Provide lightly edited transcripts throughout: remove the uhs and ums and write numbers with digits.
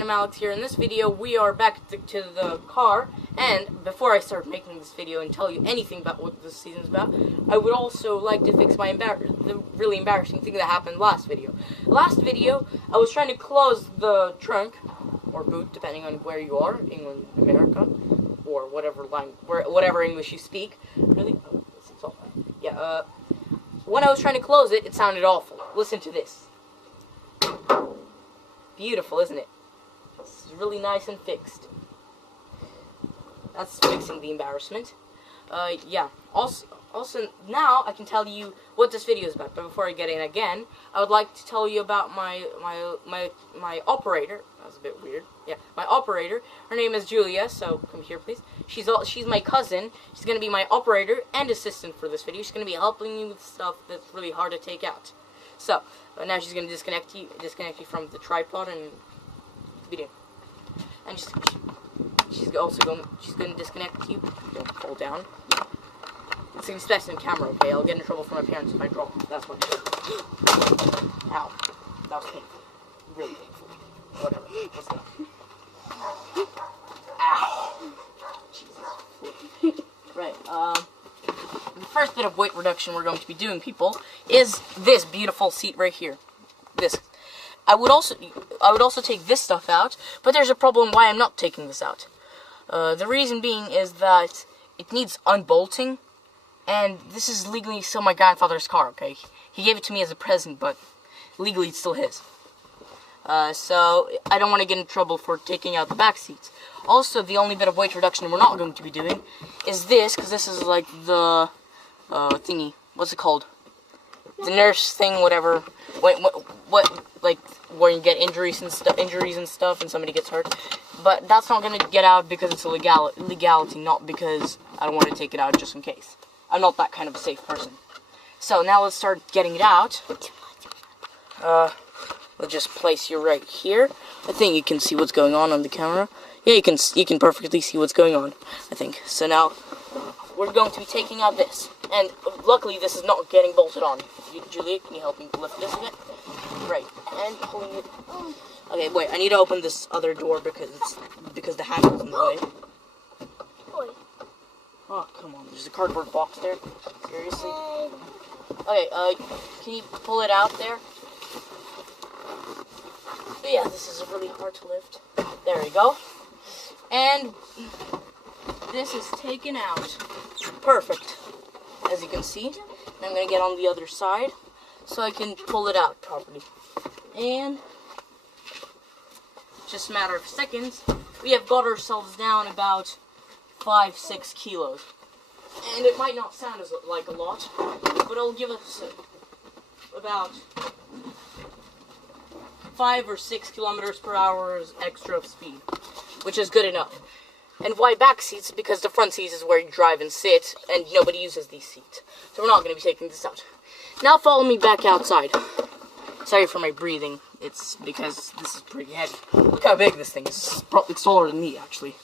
I'm Alex here. In this video, we are back to the car, and before I start making this video and tell you anything about what this season is about, I would also like to fix the really embarrassing thing that happened last video. Last video, I was trying to close the trunk, or boot, depending on where you are, England, America, or whatever English you speak. Really? Oh, it's all fine. Yeah, when I was trying to close it, it sounded awful. Listen to this. Beautiful, isn't it? It's really nice and fixed. That's fixing the embarrassment. Yeah. Also, now I can tell you what this video is about. But before I get in again, I would like to tell you about my operator. That was a bit weird. Yeah, my operator. Her name is Julia. So come here, please. She's my cousin. She's gonna be my operator and assistant for this video. She's gonna be helping you with stuff that's really hard to take out. So now she's gonna disconnect you from the tripod and video. And she's gonna disconnect you. Don't fall down. It's an expensive camera, okay? I'll get in trouble from my parents if I drop it. That's what it is. Ow. That was painful. Really painful. Whatever. Let's go. Ow. Jesus. Right, the first bit of weight reduction we're going to be doing, people, is this beautiful seat right here. This. I would also take this stuff out, but there's a problem why I'm not taking this out. The reason being is that it needs unbolting, and this is legally still my grandfather's car, okay? He gave it to me as a present, but legally it's still his. So I don't want to get in trouble for taking out the back seats. Also, the only bit of weight reduction we're not going to be doing is this, because this is like the thingy. What's it called? The nurse thing, whatever. What like where you get injuries and stuff, and somebody gets hurt. But that's not gonna get out because it's a legality, not because I don't want to take it out just in case. I'm not that kind of a safe person. So now let's start getting it out. We'll just place you right here. I think you can see what's going on the camera. Yeah, you can perfectly see what's going on, I think. So now we're going to be taking out this, and luckily this is not getting bolted on. Julia, can you help me lift this a bit? Right, and pulling it. Okay, wait, I need to open this other door because the handle's in the way. Oh, come on, there's a cardboard box there. Seriously? Okay, can you pull it out there? But yeah, this is really hard to lift. There we go. And this is taken out. Perfect. As you can see. And I'm going to get on the other side so I can pull it out properly. And just a matter of seconds, we have got ourselves down about 5-6 kilos. And it might not sound like a lot, but it'll give us about 5 or 6 kilometers per hour extra of speed, which is good enough. And why back seats? Because the front seats is where you drive and sit, and nobody uses these seats. So we're not going to be taking this out. Now follow me back outside. Sorry for my breathing. It's because this is pretty heavy. Look how big this thing is. It's taller than me, actually.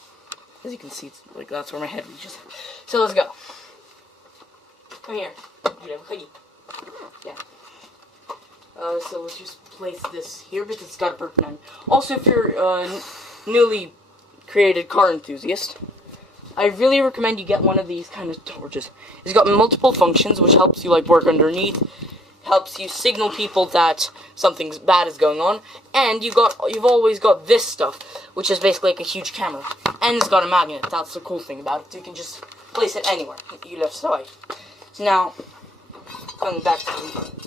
As you can see, it's like that's where my head reaches. So let's go. Come here. Yeah. So let's just place this here because it's got a perfect angle. Also, if you're newly created car enthusiast, I really recommend you get one of these kind of torches. It's got multiple functions, which helps you like work underneath, helps you signal people that something bad is going on, and you've always got this stuff, which is basically like a huge camera, and it's got a magnet. That's the cool thing about it. You can just place it anywhere you left side. So now, coming back to the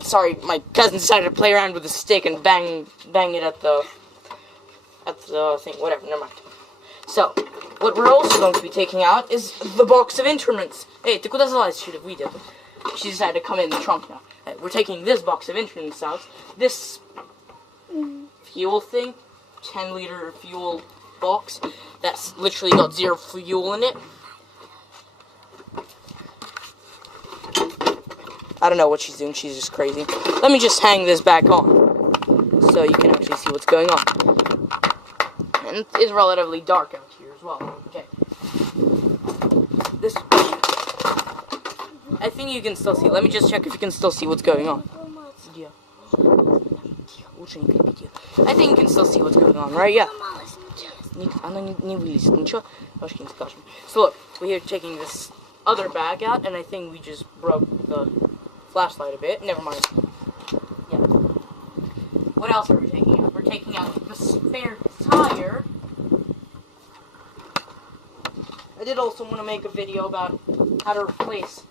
sorry, my cousin decided to play around with a stick and bang it at the thing. Whatever, never mind. So, what we're also going to be taking out is the box of instruments. Hey, ты куда залазишь? She decided to come in the trunk now. We're taking this box of instruments out. This fuel thing, 10-liter fuel box, that's literally got 0 fuel in it. I don't know what she's doing, she's just crazy. Let me just hang this back on, so you can actually see what's going on. And it's relatively dark out here as well. Okay. This I think you can still see. Let me just check if you can still see what's going on. I think you can still see what's going on, right? Yeah. So look, we're taking this other bag out, and I think we just broke the flashlight a bit. Never mind. Yeah. What else are we taking out? We're taking out the spare tire. I did also want to make a video about how to replace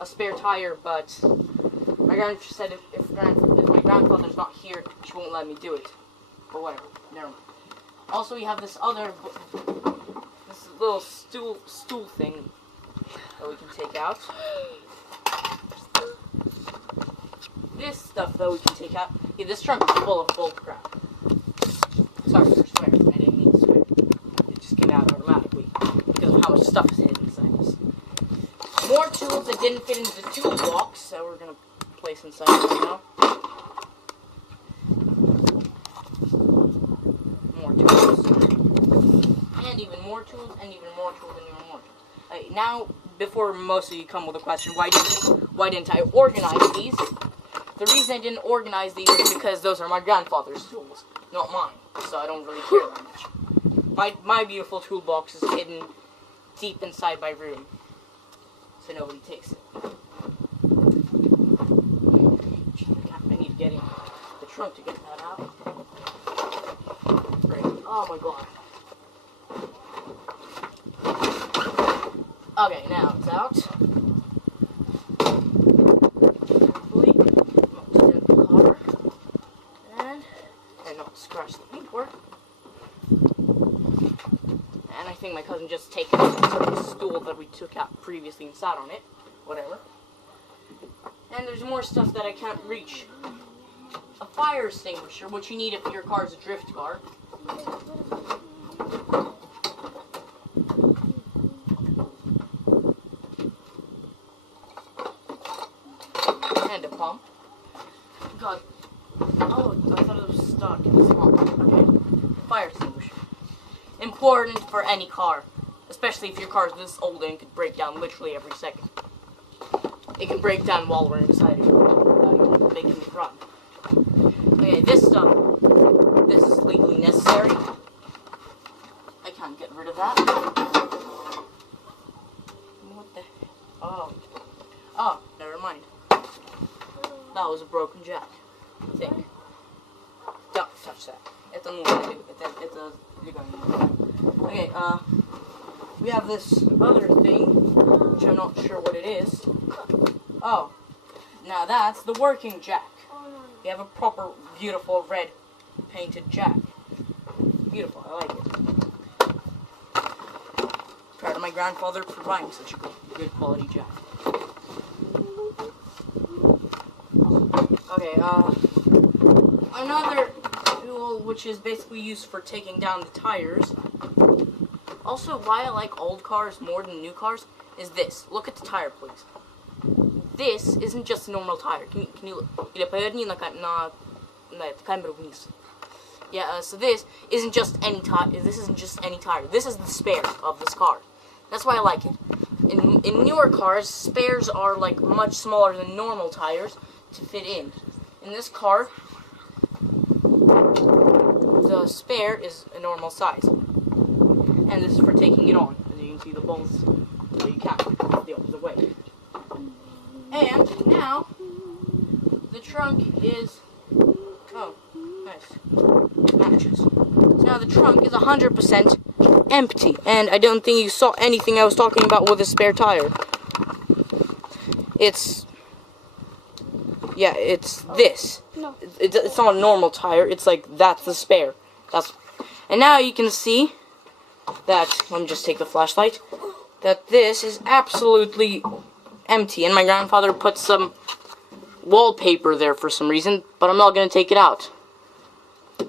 a spare tire, but my grandmother said if my grandfather's not here, she won't let me do it. But whatever, never mind. Also, we have this little stool thing that we can take out. This stuff that we can take out. Yeah, this trunk is full of bull crap. Sorry for swearing. I didn't mean to swear. It just came out automatically because of how much stuff is hidden inside this. More tools that didn't fit into the toolbox that we're gonna place inside right now. More tools. And even more tools, and even more tools, and even more tools. Now, before most of you come with a question, why didn't I organize these? The reason I didn't organize these is because those are my grandfather's tools, not mine. So I don't really care that much. My beautiful toolbox is hidden deep inside my room, so nobody takes it. I need to get in the trunk to get that out. Great. Oh my god. Okay, now it's out. Hopefully, not dent the car. And not scratch the paintwork. And I think my cousin just took the stool that we took out previously and sat on it. Whatever. And there's more stuff that I can't reach. A fire extinguisher, which you need if your car is a drift car. And a pump. God. Oh, I thought it was stuck in this pump. Okay. Fire extinguisher. Important for any car. Especially if your car is this old and it could break down literally every second. It can break down while we're inside it. Making it run. Okay, this stuff. This is legally necessary. I can't get rid of that. What the? Oh, never mind. That was a broken jack. I think. Don't touch that. It's a movie. Okay, we have this other thing, which I'm not sure what it is. Oh, now that's the working jack. We have a proper, beautiful, red painted jack. Beautiful, I like it. Proud of my grandfather for buying such a good quality jack. Okay, another tool which is basically used for taking down the tires. Also, why I like old cars more than new cars is this. Look at the tire, please. This isn't just a normal tire. Can you look? Yeah, so this isn't just any tire. This isn't just any tire. This is the spare of this car. That's why I like it. In newer cars, spares are like much smaller than normal tires to fit in. In this car, the spare is a normal size. And this is for taking it on. As you can see the bolts, so you can't the opposite way. And now, the trunk is, oh, nice, it matches. So now the trunk is 100% empty, and I don't think you saw anything I was talking about with a spare tire. It's this. No. It's not a normal tire, it's like, that's the spare. And now you can see that, let me just take the flashlight, that this is absolutely empty, and my grandfather put some wallpaper there for some reason, but I'm not going to take it out.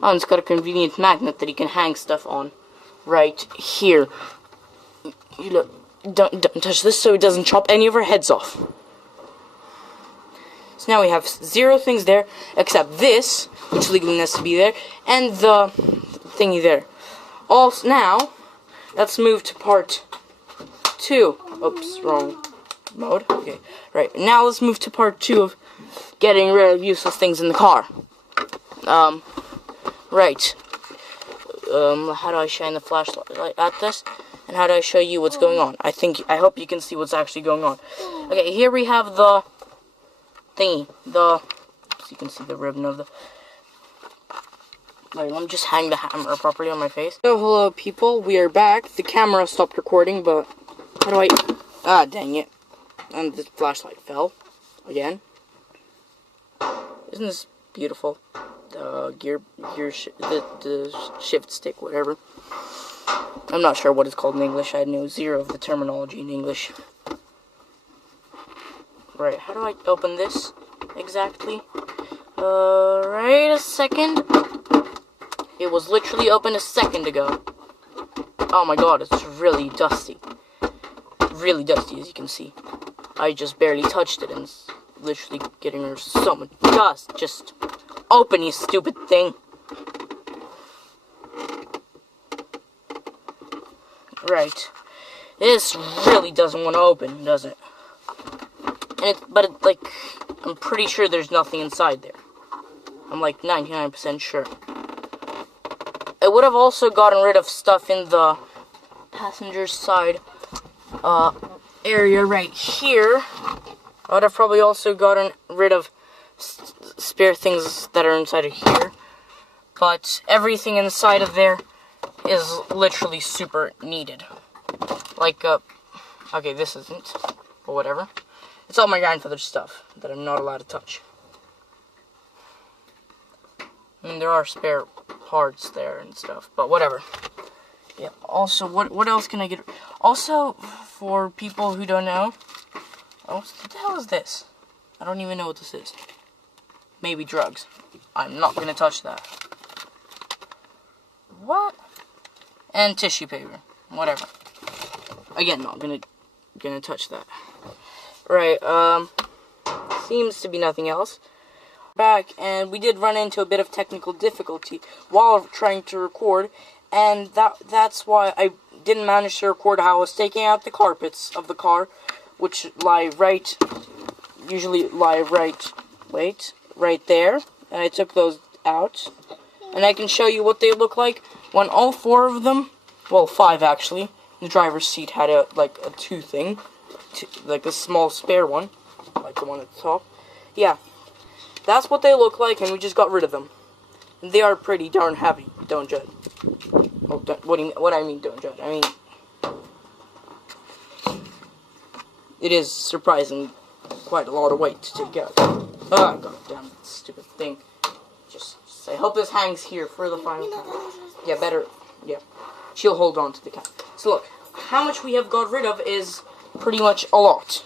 Oh, and it's got a convenient magnet that you can hang stuff on right here. You look, don't touch this so it doesn't chop any of our heads off. So now we have 0 things there, except this, which legally has to be there, and the thingy there. Also, now, let's move to part 2. Oops, wrong mode. Okay, right. Now let's move to part 2 of getting rid of useless things in the car. Right. How do I shine the flashlight at this? And how do I show you what's going on? I hope you can see what's actually going on. Okay, here we have the thingy. So you can see the ribbon of the... Wait, let me just hang the hammer properly on my face. So, hello people, we are back. The camera stopped recording, but how do I... Ah, dang it. And the flashlight fell. Again. Isn't this beautiful? The the shift stick, whatever. I'm not sure what it's called in English. I know zero of the terminology in English. Right, how do I open this exactly? Right a second. It was literally open a second ago. Oh my god, it's really dusty. Really dusty, as you can see. I just barely touched it and it's literally getting rid of so much dust. Just open, you stupid thing. Right. This really doesn't want to open, does it? But I'm pretty sure there's nothing inside there. I'm like 99% sure. I would have also gotten rid of stuff in the passenger side area right here. I would have probably also gotten rid of spare things that are inside of here. But everything inside of there is literally super needed. Okay, this isn't, but whatever. It's all my grandfather's stuff that I'm not allowed to touch. I mean, there are spare parts there and stuff, but whatever. Yeah, also, what else can I get? Also, for people who don't know, what the hell is this? I don't even know what this is. Maybe drugs. I'm not gonna touch that. What? And tissue paper. Whatever. Again, not gonna touch that. Right, seems to be nothing else. Back, and we did run into a bit of technical difficulty while trying to record, and that's why I didn't manage to record how I was taking out the carpets of the car, which usually lie right there, and I took those out, and I can show you what they look like when all four of them, well, 5 actually, the driver's seat had a 2 thing, like a small spare one, like the one at the top. Yeah, that's what they look like, and we just got rid of them. And they are pretty darn heavy. Don't judge. Oh, what I mean, don't judge. I mean, it is surprising quite a lot of weight to take out. Oh, god damn that stupid thing. Just I hope this hangs here for the final time. Yeah, better. Yeah, she'll hold on to the cap. So look, how much we have got rid of is pretty much a lot.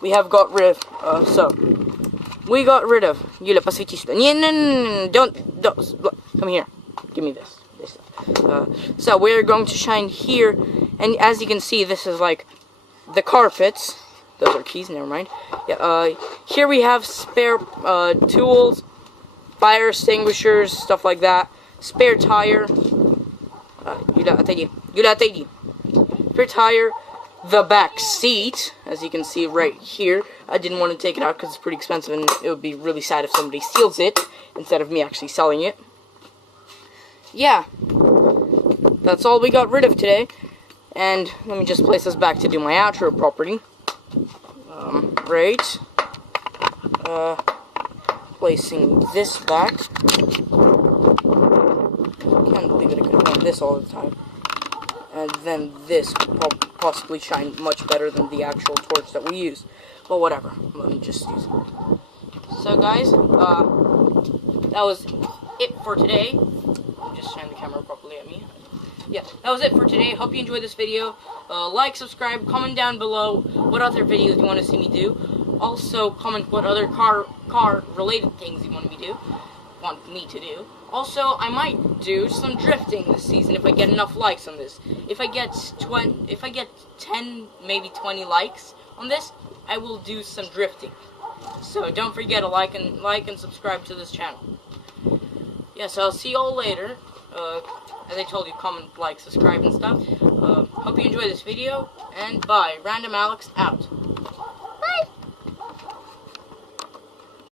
We have got rid of, we got rid of, Julia, посвети сюда. No, don't, come here, give me this. So we're going to shine here, and as you can see, this is like the carpets. Those are keys, never mind. Yeah, here we have spare tools, fire extinguishers, stuff like that. Spare tire. Julia, отойди. Spare tire. The back seat, as you can see right here. I didn't want to take it out because it's pretty expensive, and it would be really sad if somebody steals it instead of me actually selling it. Yeah, that's all we got rid of today. And let me just place this back to do my outro properly. Right. Placing this back. Can't believe it, I could have done this all the time. And then this will possibly shine much better than the actual torch that we use. But whatever, let me just use it. So guys, that was it for today. Let me just shine the camera properly at me. Yeah, that was it for today. Hope you enjoyed this video. Like, subscribe, comment down below what other videos you want to see me do. Also, comment what other car related things you want me to do. Also, I might do some drifting this season if I get enough likes on this. If I get 10, maybe 20 likes on this, I will do some drifting. So don't forget to like and subscribe to this channel. Yes, I'll see y'all later. As I told you, comment, like, subscribe, and stuff. Hope you enjoyed this video, and bye. Random Alex out.